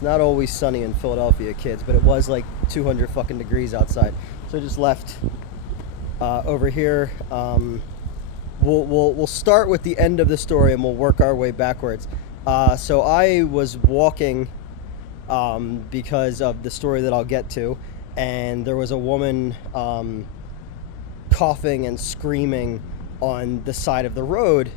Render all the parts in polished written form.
It's not always sunny in Philadelphia, kids, but it was like 200 fucking degrees outside. So I just left over here. We'll start with the end of the story and we'll work our way backwards. So I was walking because of the story that I'll get to, and there was a woman coughing and screaming on the side of the road.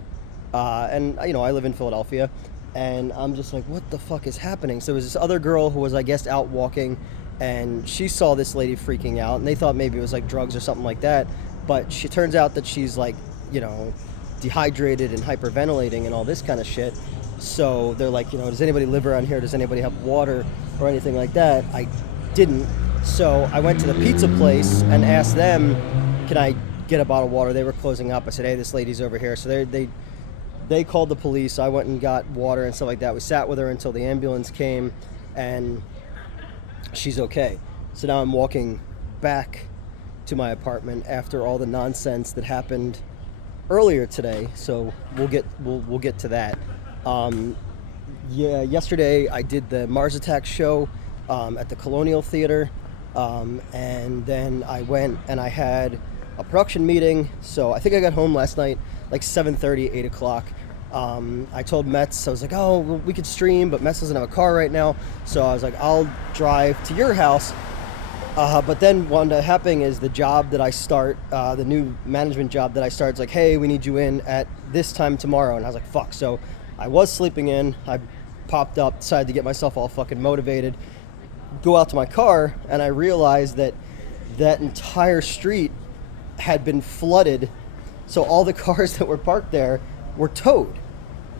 And I live in Philadelphia, and I'm just like, what the fuck is happening? So there was this other girl who was, I guess, out walking, and she saw this lady freaking out, and they thought maybe it was like drugs or something like that. But she turns out that she's like, dehydrated and hyperventilating and all this kind of shit. So they're like, does anybody live around here? Does anybody have water or anything like that? I didn't. So I went to the pizza place and asked them, can I get a bottle of water? They were closing up. I said, hey, this lady's over here. So they called the police. I went and got water and stuff like that. We sat with her until the ambulance came, and she's okay. So now I'm walking back to my apartment after all the nonsense that happened earlier today. So we'll get to that. Yesterday I did the Mars Attacks show at the Colonial Theater, and then I went and I had a production meeting. So I think I got home last night like 7:30, 8 o'clock. I told Metz, I was like, oh, well, we could stream, but Metz doesn't have a car right now. So I was like, I'll drive to your house. But then what ended up happening is the job that I start, the new management job that I start, is like, hey, we need you in at this time tomorrow. And I was like, fuck. So I was sleeping in. I popped up, decided to get myself all fucking motivated, go out to my car, and I realized that that entire street had been flooded. So all the cars that were parked there were towed.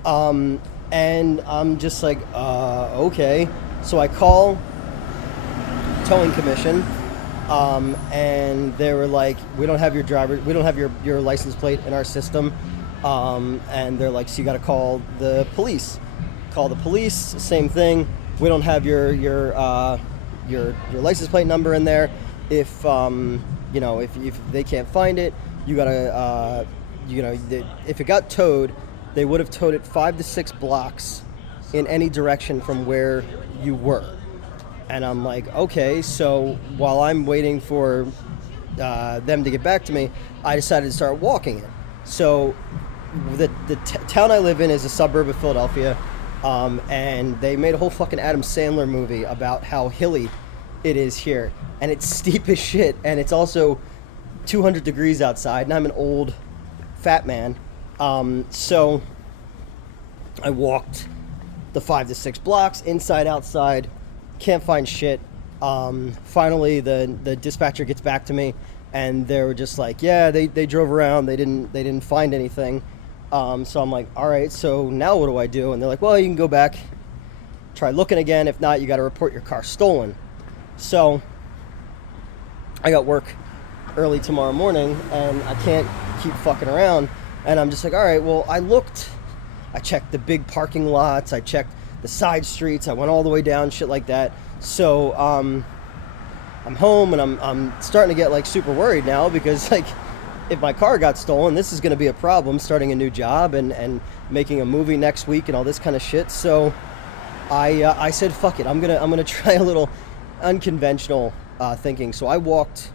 And I'm just like, okay. So I call towing commission, and they were like, we don't have your license plate in our system. And they're like, so you got to call the police. Call the police, same thing. We don't have your license plate number in there. If they can't find it, you gotta if it got towed, they would have towed it 5 to 6 blocks in any direction from where you were. And I'm like, okay. So while I'm waiting for them to get back to me, I decided to start walking it. So the town I live in is a suburb of Philadelphia, and they made a whole fucking Adam Sandler movie about how hilly it is here, and it's steep as shit, and it's also 200 degrees outside, and I'm an old fat man. So I walked the 5 to 6 blocks, inside, outside, can't find shit. Finally, the dispatcher gets back to me, and they were just like, yeah, they drove around, they didn't find anything. So I'm like, all right, so now what do I do? And they're like, well, you can go back, try looking again. If not, you got to report your car stolen. So I got work early tomorrow morning, and I can't keep fucking around. And I'm just like, all right, well, I checked the big parking lots, I checked the side streets, I went all the way down, shit like that. So I'm home, and I'm starting to get like super worried now, because like, if my car got stolen, this is going to be a problem, starting a new job and making a movie next week and all this kind of shit. So I said, fuck it, I'm gonna try a little unconventional thinking. So I walked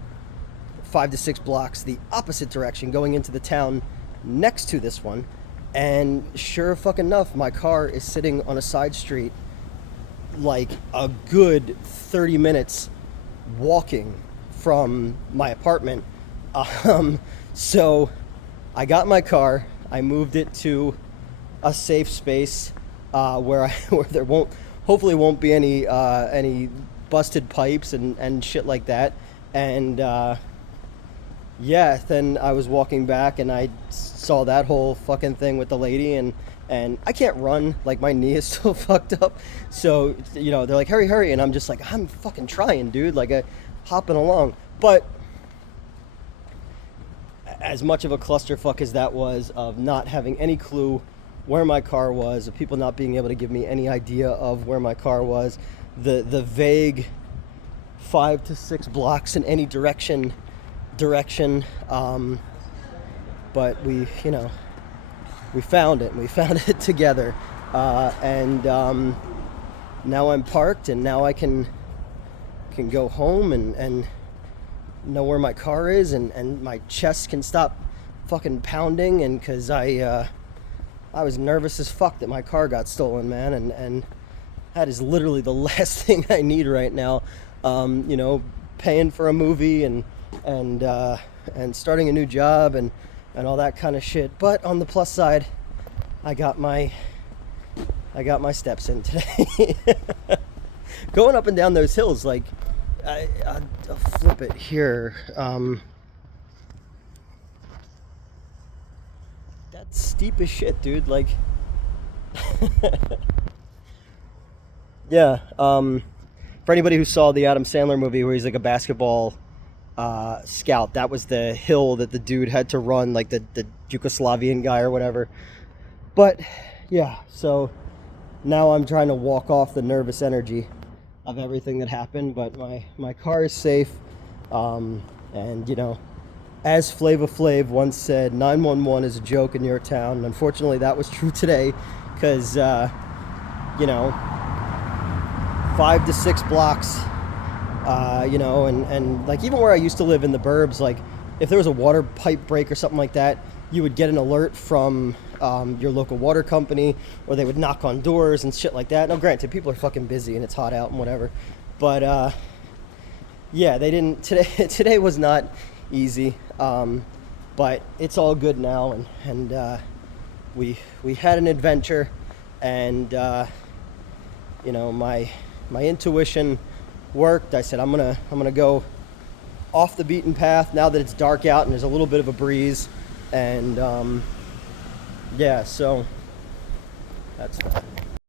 5 to 6 blocks the opposite direction, going into the town next to this one, and sure fucking enough, my car is sitting on a side street, like a good 30 minutes walking from my apartment. So I got my car, I moved it to a safe space where there hopefully won't be any busted pipes and shit like that. And then I was walking back, and I saw that whole fucking thing with the lady, and I can't run, like my knee is still fucked up. So they're like, hurry, and I'm just like, I'm fucking trying, dude, like hopping along. But as much of a clusterfuck as that was, of not having any clue where my car was, of people not being able to give me any idea of where my car was, the vague 5 to 6 blocks in any direction, but we found it together, and now I'm parked, and now I can go home and know where my car is, and my chest can stop fucking pounding, and because I was nervous as fuck that my car got stolen, man, and that is literally the last thing I need right now. You know, paying for a movie and starting a new job and all that kind of shit. But on the plus side, I got my steps in today. Going up and down those hills, like I'll flip it here. That's steep as shit, dude. Like, yeah. For anybody who saw the Adam Sandler movie where he's like a basketball scout, that was the hill that the dude had to run, like the Yugoslavian guy or whatever. But yeah, so now I'm trying to walk off the nervous energy of everything that happened. But my car is safe, and you know, as Flava Flav once said, 911 is a joke in your town. And unfortunately, that was true today, because you know, 5 to 6 blocks, you know, and like even where I used to live in the burbs, like if there was a water pipe break or something like that, you would get an alert from your local water company, or they would knock on doors and shit like that. Now, granted, people are fucking busy and it's hot out and whatever, but yeah, they didn't today. Today was not easy, but it's all good now, and we had an adventure, and you know, my intuition worked. I said I'm gonna go off the beaten path now that it's dark out and there's a little bit of a breeze, and yeah, so that's that.